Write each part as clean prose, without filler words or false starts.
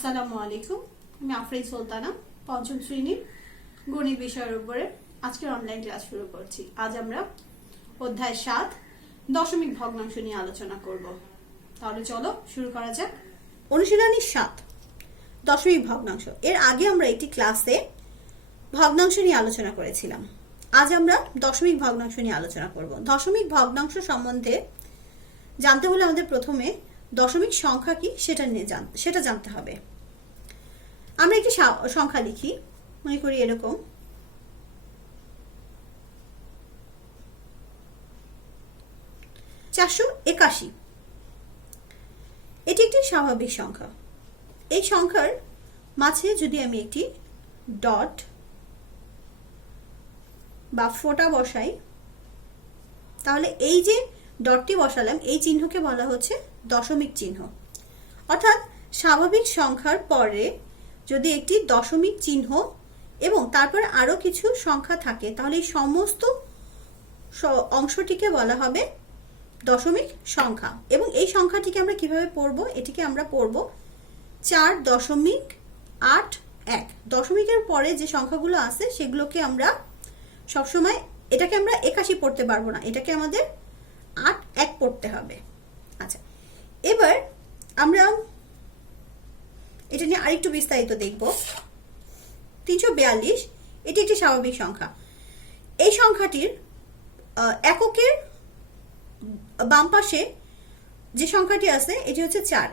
আসসালামু আলাইকুম। আমি আফরিন সুলতানা, পঞ্চম শ্রেণীর গণিত বিষয়ের উপরে আজকের অনলাইন ক্লাস শুরু করছি। আজ আমরা অধ্যায় 7 দশমিক ভগ্নাংশ নিয়ে আলোচনা করব। তাহলে চলো শুরু করা যাক। অনুশীলনী 7 দশমিক ভগ্নাংশ। এর আগে আমরা একটি ক্লাসে ভগ্নাংশ নিয়ে আলোচনা করেছিলাম। আজ আমরা দশমিক ভগ্নাংশ নিয়ে আলোচনা করব। দশমিক ভগ্নাংশ সম্বন্ধে জানতে হলে আমাদের প্রথমে দশমিক সংখ্যা কি সেটা জানতে হবে। আমরা একটি সংখ্যা লিখি, মনে করি এরকম 481। এটি একটি স্বাভাবিক সংখ্যা। এই সংখ্যার মাঝে যদি আমি একটি ডট বা ফোঁটা বসাই, তাহলে এই যে ডটটি বসালাম এই চিহ্নকে বলা হচ্ছে দশমিক চিহ্ন। অর্থাৎ স্বাভাবিক সংখ্যার পরে যদি একটি দশমিক চিহ্ন এবং তারপরে আরো কিছু সংখ্যা থাকে, তাহলে এই সমস্ত অংশটিকে বলা হবে দশমিক সংখ্যা। এবং এই সংখ্যাটিকে আমরা কিভাবে পড়ব? এটিকে আমরা পড়ব 4.81। দশমিকের পরে যে সংখ্যাগুলো আছে সেগুলোকে আমরা সবসময়, এটাকে আমরা 81 পড়তে পারবো না, এটাকে আমাদের 81 পড়তে হবে। আচ্ছা, এবার আমরা এটা নিয়ে আরেকটু বিস্তারিত দেখব। 342 এটি একটি স্বাভাবিক সংখ্যা। এই সংখ্যাটির এককের বাম পাশে যে সংখ্যাটি আছে এটি হচ্ছে 4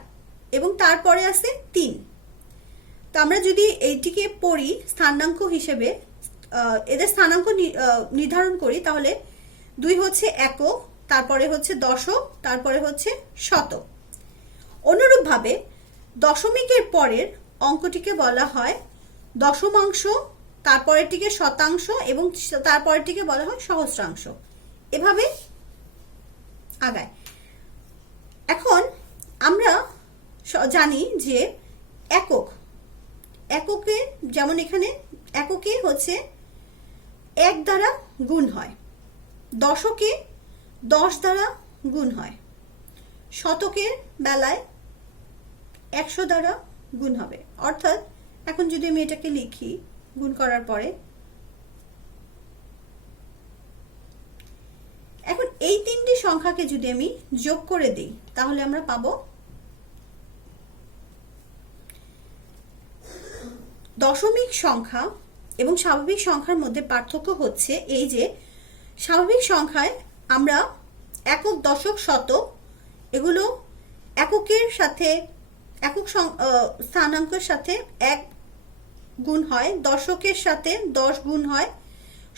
এবং তারপরে আছে 3। তো আমরা যদি এইটিকে পড়ি স্থানাঙ্ক হিসেবে, এদের স্থানাঙ্ক নির্ধারণ করি, তাহলে 2 হচ্ছে একক, তারপরে হচ্ছে দশক, তারপরে হচ্ছে শতক। অনুরূপভাবে দশমিকের পরের অঙ্কটিকে বলা হয় দশমাংশ, তারপরেরটিকে শতাংশ এবং তারপরেরটিকে বলা হয় সহস্রাংশ। এভাবে আগায়। এখন আমরা জানি যে এককে, যেমন এখানে এককে হচ্ছে 1 দ্বারা গুণ হয়, দশকে 10 দ্বারা গুণ হয়, শতকের বেলায় 100 দ্বারা গুণ হবে। অর্থাৎ এখন যদি আমি এটাকে লিখি গুণ করার পরে, এখন এই তিনটি সংখ্যাকে যদি আমি যোগ করে দিই, তাহলে আমরা পাবো দশমিক সংখ্যা এবং স্বাভাবিক সংখ্যার মধ্যে পার্থক্য হচ্ছে এই যে স্বাভাবিক সংখ্যায় আমরা একক, দশক, শতক এগুলো এককের সাথে, একক স্থানাঙ্কের সাথে 1 গুণ হয়, দশকের সাথে 10 গুণ হয়,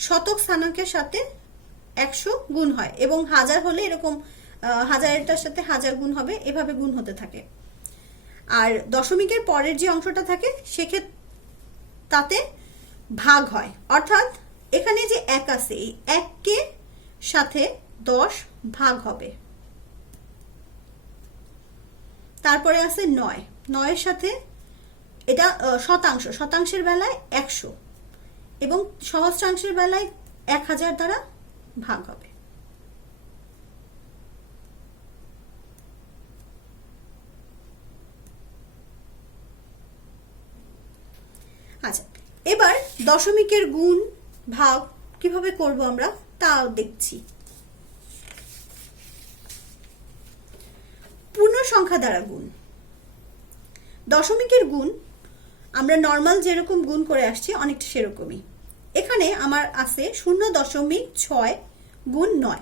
শতক স্থানাঙ্কের সাথে 100 গুণ হয় এবং হাজার হলে এরকম হাজারটার সাথে 1000 গুণ হবে, এভাবে গুণ হতে থাকে। আর দশমিকের পরের যে অংশটা থাকে সেক্ষেত্রে তাতে ভাগ হয়। অর্থাৎ এখানে যে 1 আছে, এই 1 সাথে 10 ভাগ হবে। তারপরে আছে 9 এর সাথে, এটা শতাংশ, শতাংশের বেলায় 100 এবং সহস্রাংশের বেলায় 1000 দ্বারা ভাগ হবে। আচ্ছা, এবার দশমিকের গুণ ভাগ কিভাবে করব আমরা তাও দেখছি। পূর্ণ সংখ্যা দ্বারা গুণ। দশমিকের গুণ আমরা নর্মাল যেরকম গুণ করে আসছি অনেকটা সেরকমই। এখানে আমার আছে 0.6 গুণ 9।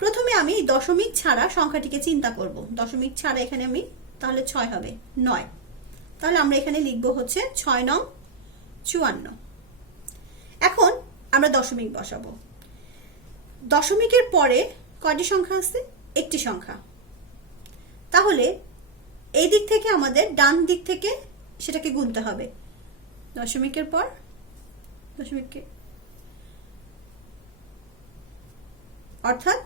প্রথমে আমি দশমিক ছাড়া সংখ্যাটিকে চিন্তা করব। দশমিক ছাড়া এখানে আমি, তাহলে 6 হবে 9, তাহলে আমরা এখানে লিখবো হচ্ছে 6 নং 54। এখন আমরা দশমিক বসাবো। দশমিকের পরে কয়টি সংখ্যা আছে? একটি সংখ্যা। তাহলে এই দিক থেকে আমাদের ডান দিক থেকে সেটাকে গুনতে হবে। দশমিকের পর দশমিককে, অর্থাৎ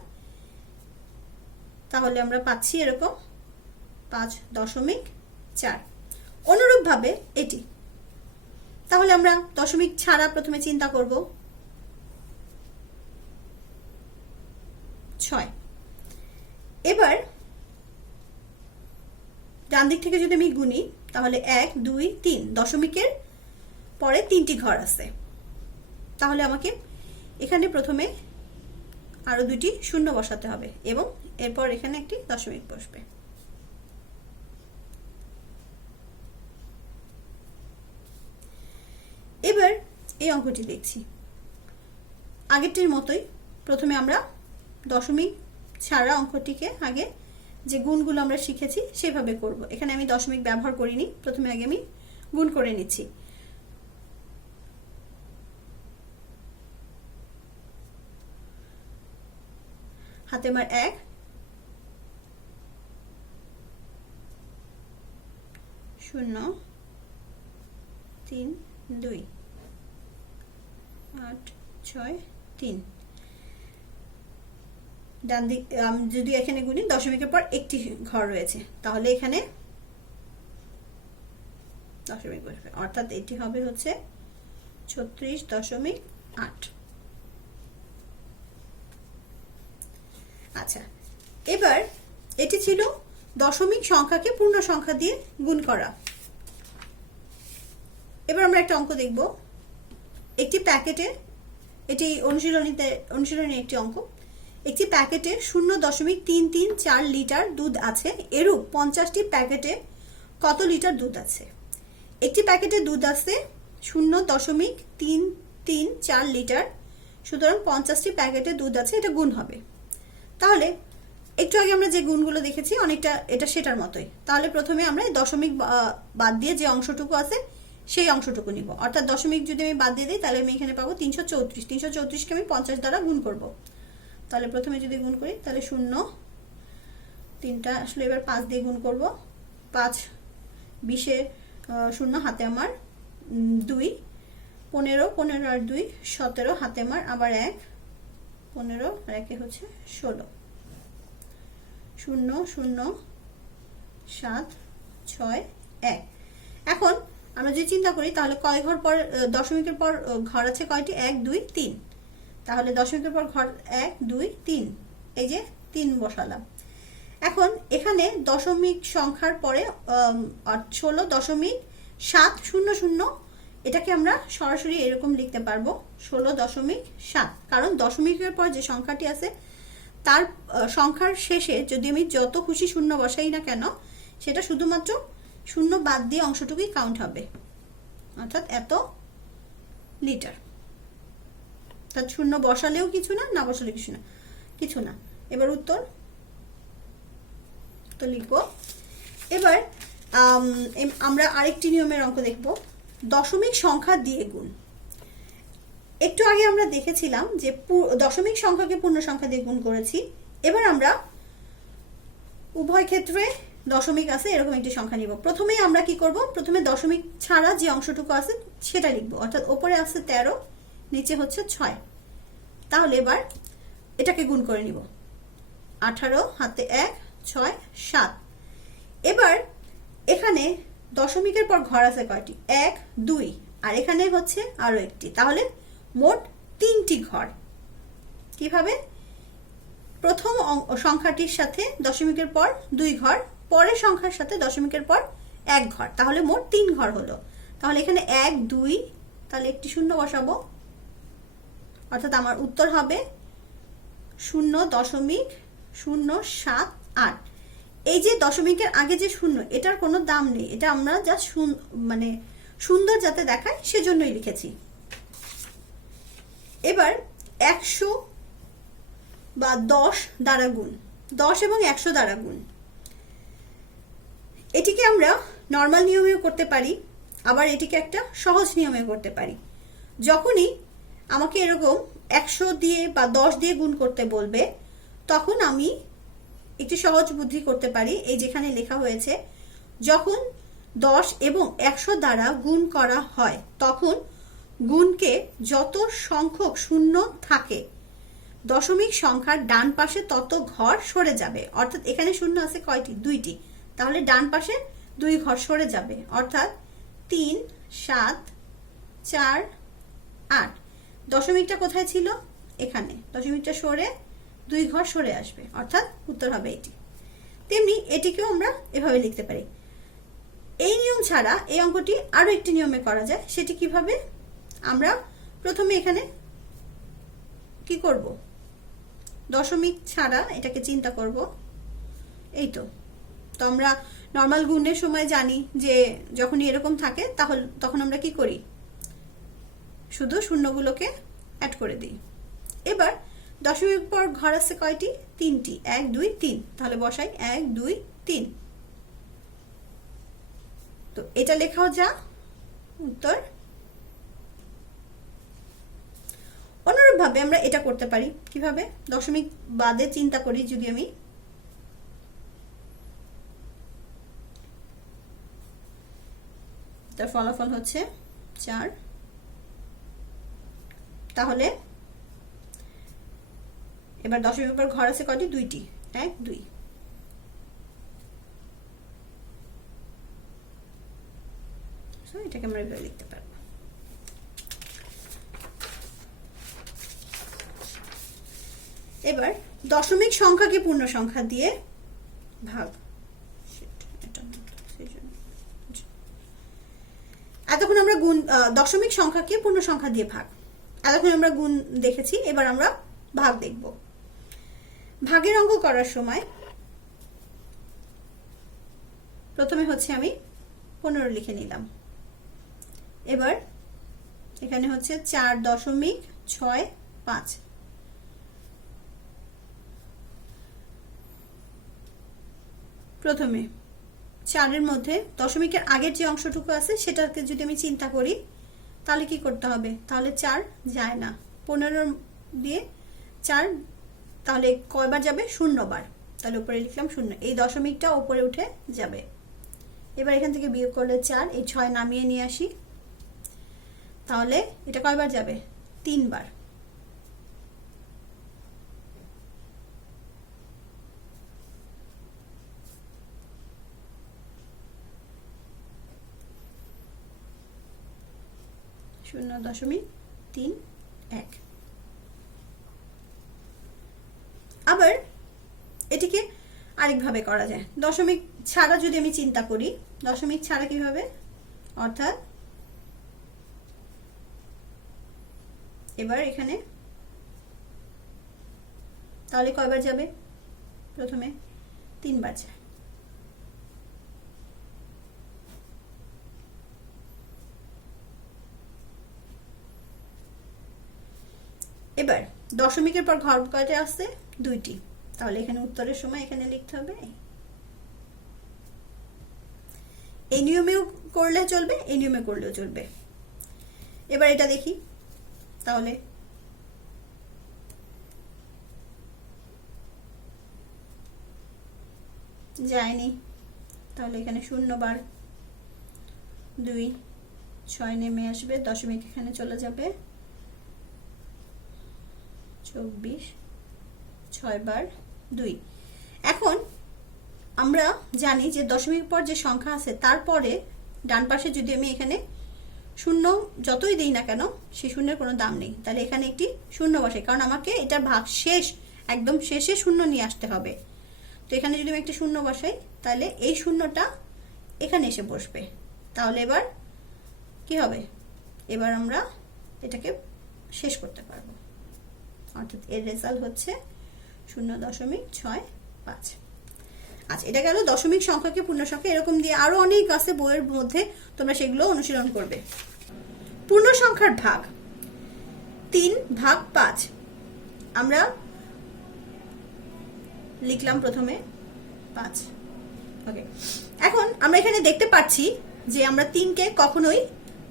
তাহলে আমরা পাচ্ছি এরকম 5.4। অনুরূপভাবে এটি, তাহলে আমরা দশমিক ছাড়া প্রথমে চিন্তা করব 6। এবার ডান দিক থেকে যদি আমি গুনি তাহলে 1 2 3 দশমিকের পরে 3টি ঘর আছে। তাহলে আমাকে এখানে প্রথমে আরো 2টি শূন্য বসাতে হবে এবং এরপর এখানে একটি দশমিক বসবে। এবার এই অঙ্কটি দেখছি, আগেরটির মতোই প্রথমে আমরা দশমিক ছাড়া অঙ্কটিকে আগে যে গুণগুলো আমরা শিখেছি সেভাবে করব। এখানে আমি দশমিক ব্যবহার করিনি, প্রথমে আগে আমি গুণ করে নিচ্ছি। হাতে মার 1 0 3 2 8 6 3। ডান দিক যদি এখানে গুনি দশমিকের পর একটি ঘর রয়েছে, তাহলে এখানে দশমিক বসবে, অর্থাৎ এটি হবে হচ্ছে 36.8। আচ্ছা, এবার এটি ছিল দশমিক সংখ্যাকে পূর্ণ সংখ্যা দিয়ে গুণ করা। এবার আমরা একটা অঙ্ক দেখব। একটি প্যাকেটে, এটি অনুশীলনী একটি অঙ্ক। একটি প্যাকেটে 0.334 লিটার দুধ আছে, এরূপ 50টি প্যাকেটে কত লিটার দুধ আছে? একটি প্যাকেটে দুধ আছে 0.334 লিটার, সুতরাং 50টি প্যাকেটে দুধ আছে, এটা গুণ হবে। তাহলে একটু আগে আমরা যে গুণগুলো দেখেছি অনেকটা এটা সেটার মতোই। তাহলে প্রথমে আমরা দশমিক বাদ দিয়ে যে অংশটুকু আছে সেই অংশটুকু নিব, অর্থাৎ দশমিক যদি আমি বাদ দিয়ে দিই তাহলে আমি এখানে পাবো 334। 334কে আমি 50 দ্বারা গুণ করব। তাহলে প্রথমে যদি গুণ করি তাহলে 0, 3টা আসলে এবার 5 দিয়ে গুণ করব। 5 20 0 হাতে আমার 2, 15 15 আর 2 17 হাতে আমার আবার 1, 15 আর 1 হচ্ছে 16। 0 0 7 6 1। এখন আমরা যদি চিন্তা করি তাহলে কয় ঘর পর দশমিকের পর ঘর আছে কয়টি? 1 2 3। তাহলে দশমিকের পর ঘর 1 2 3, এই যে 3 বসালাম। এখন এখানে দশমিক সংখ্যার পরে 16.700, এটাকে আমরা সরাসরি এরকম লিখতে পারবো 16.7, কারণ দশমিকের পর যে সংখ্যাটি আছে তার সংখ্যার শেষে যদি আমি যত খুশি শূন্য বসাই না কেন সেটা শুধুমাত্র শূন্য বাদ দিয়ে অংশটুকুই কাউন্ট হবে, অর্থাৎ এত লিটার। তার শূন্য বসালেও কিছু না, না বসালেও কিছু না। এবার উত্তর তো লিখবো। এবার আমরা আরেকটি নিয়মের অঙ্ক দেখব, দশমিক সংখ্যা দিয়ে গুণ। একটু আগে আমরা দেখেছিলাম যে দশমিক সংখ্যাকে পূর্ণ সংখ্যা দিয়ে গুণ করেছি। এবার আমরা উভয় ক্ষেত্রে দশমিক আছে এরকম একটি সংখ্যা নিব। প্রথমেই আমরা কি করব, প্রথমে দশমিক ছাড়া যে অংশটুকু আছে সেটা লিখব, অর্থাৎ উপরে আছে 13, নিচে হচ্ছে 6। তাহলে এবার এটাকে গুণ করে নিব। 18 হাতে 1 6 7। এবার এখানে দশমিকের পর ঘর আছে কয়টি? 1 2, আর এখানে হচ্ছে আরো একটি, তাহলে মোট 3টি ঘর। কিভাবে? প্রথম সংখ্যাটির সাথে দশমিকের পর 2 ঘর, পরের সংখ্যার সাথে দশমিকের পর 1 ঘর, তাহলে মোট 3 ঘর হলো। তাহলে এখানে 1 2, তাহলে একটি শূন্য বসাবো, অর্থাৎ আমার উত্তর হবে 0.078। এই যে দশমিকের আগে যে শূন্য, এটার কোনো দাম নেই, এটা আমরা জাস্ট মানে সুন্দর যাতে দেখায় সেজন্যই লিখেছি। এবার 100 বা 10 দ্বারা গুণ, 10 এবং 100 দ্বারা গুণ, এটিকে আমরা নর্মাল নিয়মেও করতে পারি, আবার এটিকে একটা সহজ নিয়মে করতে পারি। যখনই আমাকে এরকম 100 দিয়ে বা 10 দিয়ে গুণ করতে বলবে তখন আমি একটি সহজ বুদ্ধি করতে পারি। এই যেখানে লেখা হয়েছে, যখন 10 এবং 100 দ্বারা গুণ করা হয় তখন গুণকে যত সংখ্যক শূন্য থাকে দশমিক সংখ্যার ডান পাশে তত ঘর সরে যাবে, অর্থাৎ এখানে শূন্য আছে কয়টি? 2টি, তাহলে ডান পাশে 2 ঘর সরে যাবে, অর্থাৎ 3 7 4 8। দশমিকটা কোথায় ছিল? এখানে। দশমিকটা সরে 2 ঘর সরে আসবে, অর্থাৎ উত্তর হবে এটি। তেমনি এটিকেও আমরা এভাবে লিখতে পারি। এই নিয়ম ছাড়া এই অঙ্কটি আরো একটি নিয়মে করা যায়। সেটি কিভাবে? আমরা প্রথমে এখানে কি করব, দশমিক ছাড়া এটাকে চিন্তা করব। এই তো আমরা নর্মাল গুণের সময় জানি যে যখন এরকম থাকে তাহলে তখন আমরা কি করি, শুধু শূন্যগুলোকে অ্যাড করে দিই। এবার দশমিক পর ঘর আছে কয়টি? 3টি, 1 2 3। তাহলে বসাই 1 2 3। তো এটা লেখাও যা উত্তর। অনুরূপ ভাবে আমরা এটা করতে পারি কিভাবে, দশমিক বাদে চিন্তা করি যদি আমি, তার ফলাফল হচ্ছে 4। তাহলে এবার দশমিক পর ঘর আছে কয়টি? 2টি, 1 2। এটাকে আমরা এভাবে লিখতে পারবো। এবার দশমিক সংখ্যাকে পূর্ণ সংখ্যা দিয়ে ভাগ। এতক্ষণ আমরা গুণ, দশমিক সংখ্যাকে পূর্ণ সংখ্যা দিয়ে ভাগ, এতক্ষণ আমরা গুণ দেখেছি। এবার আমরা ভাগ দেখব। ভাগের অঙ্ক করার সময় প্রথমে হচ্ছে আমি 15 লিখে নিলাম। এবার এখানে হচ্ছে 4.65। প্রথমে 4-এর মধ্যে দশমিকের আগের যে অংশটুকু আছে সেটাকে যদি আমি চিন্তা করি তাহলে কি করতে হবে, তাহলে 4 যায় না। 15 দিয়ে 4 তাহলে কয়বার যাবে? 0 বার। তাহলে উপরে লিখলাম 0, এই দশমিকটা উপরে উঠে যাবে। এবার এখান থেকে বিয়োগ করলে 4, এই 6 নামিয়ে নিয়ে আসি। তাহলে এটা কয়বার যাবে? 3 বার। শূন্য দশমিক 3 1। আবার এটিকে আরেকভাবে করা যায়, দশমিক ছাড়া যদি আমি চিন্তা করি। দশমিক ছাড়া কিভাবে, অর্থাৎ এবার এখানে তাহলে কয়বার যাবে? প্রথমে 3 বার যায়। এবার দশমিকের পর ঘর কয়টা আসছে? 2টি। তাহলে এখানে উত্তরের সময় এখানে লিখতে হবে। এই নিয়মেও করলে চলবে, এই নিয়মে করলেও চলবে। এবার এটা দেখি, তাহলে যায়নি। তাহলে এখানে 0 বার, 2 6 নেমে আসবে, দশমিক এখানে চলে যাবে 24, 6 বার 2। এখন আমরা জানি যে দশমিক পর যে সংখ্যা আছে তারপরে ডান পাশে যদি আমি এখানে 0 যতই দিই না কেন সেই শূন্যের কোনো দাম নেই। তাহলে এখানে একটি 0 বসে, কারণ আমাকে এটার ভাগ শেষ, একদম শেষে 0 নিয়ে আসতে হবে। তো এখানে যদি আমি একটা 0 বসাই তাহলে এই 0টা এখানে এসে বসবে। তাহলে এবার কি হবে, এবার আমরা এটাকে শেষ করতে পারবো। অর্থাৎ এর রেজাল্ট হচ্ছে 0.65। আচ্ছা, এটা গেল দশমিক সংখ্যাকে পূর্ণ সংখ্যা। এরকম দিয়ে আরো অনেক আছে বইয়ের মধ্যে, তোমরা সেগুলো অনুশীলন করবে। পূর্ণ সংখ্যার ভাগ 3 ভাগ 5 আমরা লিখলাম প্রথমে 5। ওকে, এখন আমরা এখানে দেখতে পাচ্ছি যে আমরা 3কে কখনোই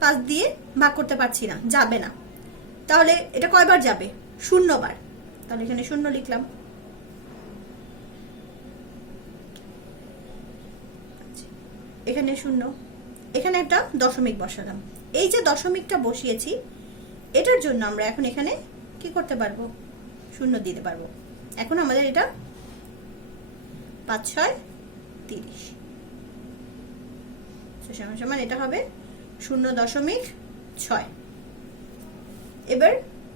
5 দিয়ে ভাগ করতে পারছি না, যাবে না। তাহলে এটা কয়বার যাবে? 0 বার। তাহলে এখানে 0 লিখলাম। এখানে 0, এখানে একটা দশমিক বসালাম। এই যে দশমিকটা বসিয়েছি এটার জন্য আমরা এখন এখানে কি করতে পারবো? 0 দিতে পারবো। এখন আমাদের এটা 5 6 30 সমান সমান এটা হবে 0.6। এবার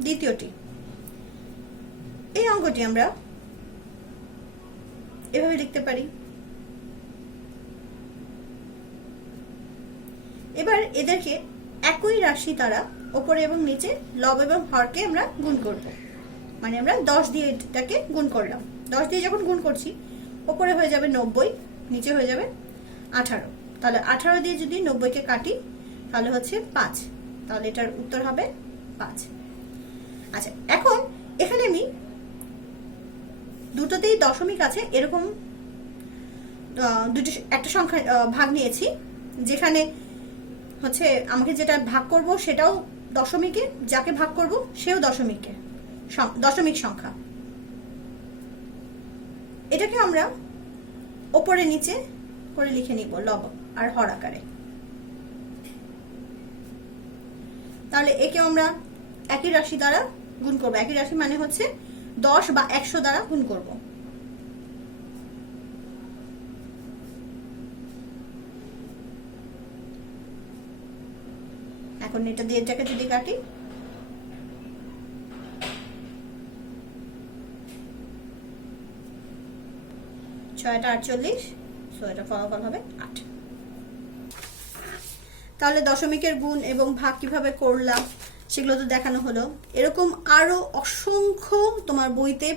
দ্বিতীয়টি, এই অঙ্কটি আমরা এভাবে লিখতে পারি। এবার এদেরকে একই রাশি দ্বারা ওপরে এবং নিচে লব এবং হরকে আমরা গুণ করব। মানে আমরা 10 দিয়ে এটাকে গুণ করলাম। 10 দিয়ে যখন গুণ করছি, ওপরে হয়ে যাবে 90, নিচে হয়ে যাবে 18। তাহলে 18 দিয়ে যদি 90কে কাটি তাহলে হচ্ছে 5। তাহলে এটার উত্তর হবে 5। আচ্ছা, এখন এখানে আমি দুটোতেই দশমিক আছে এরকম দুটো একটা সংখ্যা ভাগ নিয়েছি, যেখানে হচ্ছে আমাকে যেটা ভাগ করব সেটাও দশমিকে, যাকে ভাগ করব সেও দশমিক সংখ্যা। এটাকে আমরা ওপরে নিচে করে লিখে নিব লব আর হর আকারে। তাহলে একে আমরা একই রাশি দ্বারা গুণ করব। একই রাশি মানে হচ্ছে 10 বা 100 দ্বারা গুণ করব। এখন এটা দিয়ে এটাকে যদি কাটি, 6 টা 48, সো এটা ফলাফল হবে 8। তাহলে দশমিকের গুণ এবং ভাগ কিভাবে করলাম সেগুলো তো দেখানো হলো। এরকম আরো অসংখ্য তোমার বইতে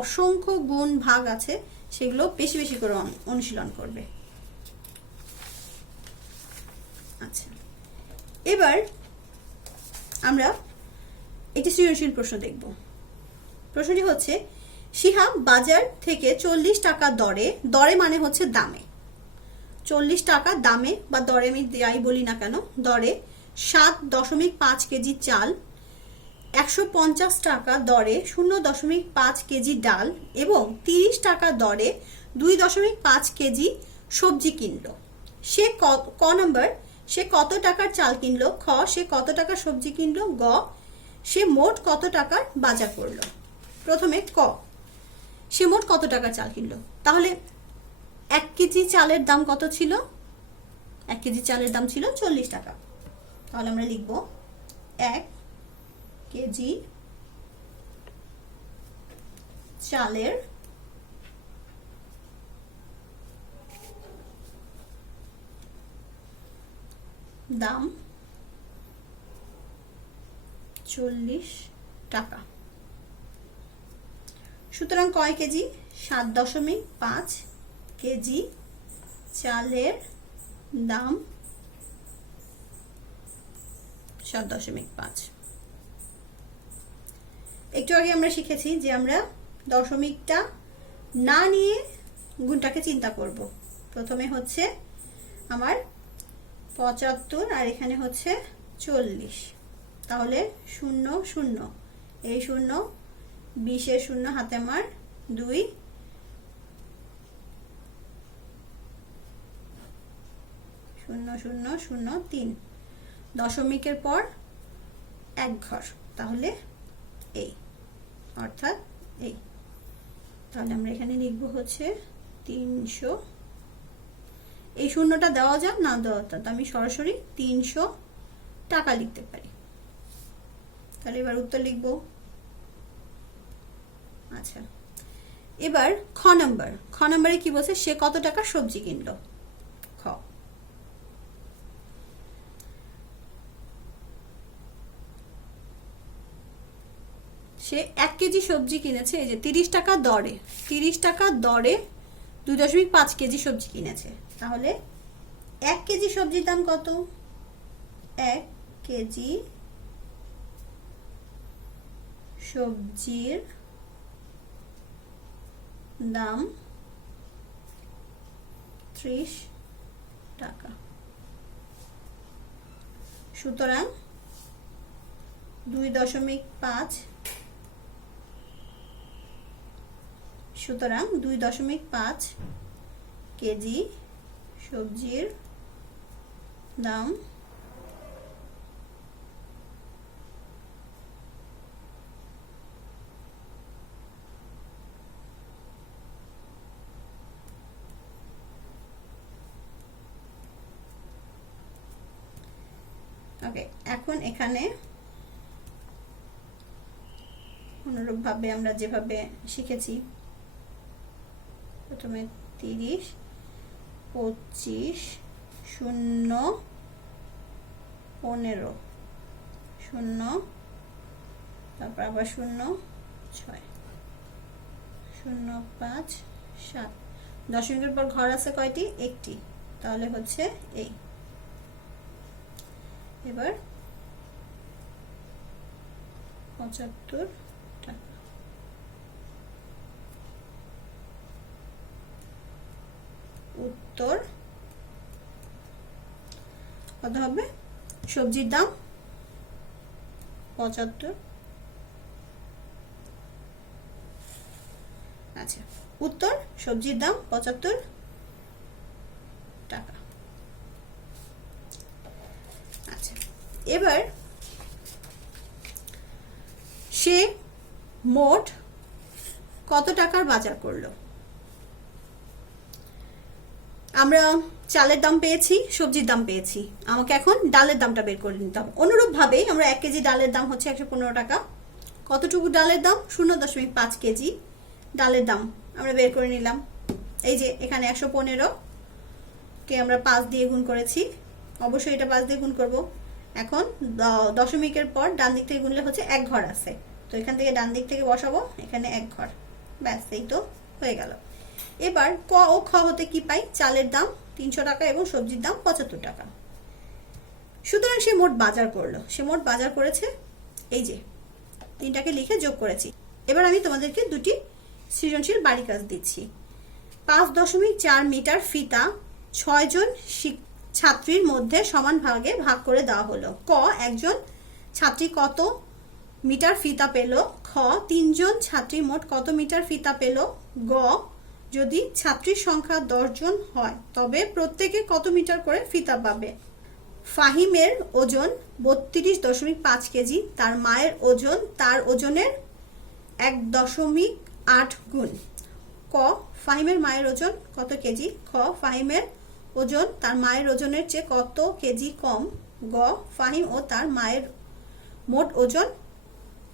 অসংখ্য গুণ ভাগ আছে, সেগুলো বেশি বেশি করে অনুশীলন করবে। আচ্ছা, এবার আমরা একটি সৃজনশীল প্রশ্ন দেখব। প্রশ্নটি হচ্ছে, শিহাব বাজার থেকে 40 টাকা দরে মানে হচ্ছে দামে, 40 টাকা দামে বা দরে আমি যাই বলি না কেন, দরে 7.5 কেজি চাল, 150 টাকা দরে 0.5 কেজি ডাল এবং 30 টাকা দরে 2.5 কেজি সবজি কিনলো। সে ক নম্বর, সে কত টাকার চাল কিনলো? খ, সে কত টাকার সবজি কিনলো? গ, সে মোট কত টাকার বাজার করলো? প্রথমে ক, সে মোট কত টাকার চাল কিনলো। তাহলে 1 কেজি চালের দাম কত ছিল? 1 কেজি চালের দাম ছিল 40 টাকা। তাহলে আমরা লিখব 1 কেজি চালের দাম 40 টাকা। সুতরাং কয় কেজি? 7.5 কেজি চালের দাম 7.5। একটু আগে আমরা শিখেছি যে আমরা দশমিকটা না নিয়ে গুণটাকে চিন্তা করব। প্রথমে হচ্ছে আমার 75 আর এখানে হচ্ছে 40। তাহলে 0 0, এই 0, 20 এর 0 হাতে আমার 2, 0 0 0 3, দশমিকের পর 1 ঘর, তাহলে এই, অর্থাৎ এই। তাহলে আমরা এখানে লিখবো হচ্ছে 300। এই শূন্যটা দেওয়া যাক না দেওয়া, আমি সরাসরি 300 টাকা লিখতে পারি। তাহলে এবার উত্তর লিখব। আচ্ছা, এবার খ নাম্বার। খ নাম্বারে কি বলছে? সে কত টাকা সবজি কিনলো। খ, সে 1 কেজি সবজি কিনেছে, এই যে 30 টাকা দরে, 30 টাকা দরে 2.5 কেজি সবজি কিনেছে। তাহলে 1 কেজি সবজির দাম কত? 1 কেজি সবজির দাম 30 টাকা। সুতরাং 2.5, সুতরাং 2.5 কেজি সবজির দাম ওকে। এখন এখানে অনুরূপভাবে আমরা যেভাবে শিখেছি, প্রথমে 30, 25, 0, 15 শূন্য, তারপর আবার 0 6 0 5 7, দশমিকের পর ঘর আছে কয়টি? একটি, তাহলে হচ্ছে এই। এবার 75 টাকা। উত্তর কত হবে? সবজির দাম 75। আচ্ছা, উত্তর সবজির দাম 75 টাকা। আচ্ছা, এবার সে মোট কত টাকার বাজার করলো? আমরা চালের দাম পেয়েছি, সবজির দাম পেয়েছি, আমাকে এখন ডালের দামটা বের করে নিতে হবে। অনুরূপ ভাবে আমরা 1 কেজি ডালের দাম হচ্ছে 115 টাকা। কতটুকু ডালের দাম? 0.5 কেজি ডালের দাম আমরা বের করে নিলাম। এই যে এখানে 115 কে আমরা 5 দিয়ে গুণ করেছি, অবশ্যই এটা 5 দিয়ে গুণ করব। এখন দশমিকের পর ডান দিক থেকে গুনলে হচ্ছে 1 ঘর আছে, তো এখান থেকে ডান দিক থেকে বসাবো, এখানে 1 ঘর, ব্যাস এই তো হয়ে গেল। এবার ক ও খ হতে কি পাই? চালের দাম 300 টাকা এবং সবজির দাম 75 টাকা। সুতরাং সে মোট বাজার করলো, সে মোট বাজার করেছে, এই যে 3টাকে লিখে যোগ করেছি। এবার আমি তোমাদেরকে দুটি সৃজনশীল বাড়ি কাজ দিচ্ছি। 5.4 মিটার ফিতা 6 জন ছাত্রীর মধ্যে সমান ভাগে ভাগ করে দেওয়া হলো। ক, একজন ছাত্রী কত মিটার ফিতা পেল? খ, 3 জন ছাত্রী মোট কত মিটার ফিতা পেল? গ, যদি ছাত্রীর সংখ্যা 10 জন হয় তবে প্রত্যেকে কত মিটার করে ফিতা পাবে? ফাহিমের ওজন 32.5 কেজি, তার মায়ের ওজন তার ওজনের 1.8 গুণ। ক, ফাহিমের মায়ের ওজন কত কেজি? খ, ফাহিমের ওজন তার মায়ের ওজনের চেয়ে কত কেজি কম? গ, ফাহিম ও তার মায়ের মোট ওজন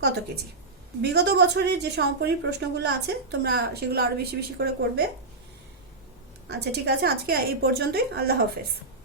কত কেজি? বিগত বছরের যে সমপরি প্রশ্নগুলো আছে তোমরা সেগুলো আরো বেশি বেশি করে করবে। আচ্ছা, ঠিক আছে, আজকে এই পর্যন্তই। আল্লাহ হাফেজ।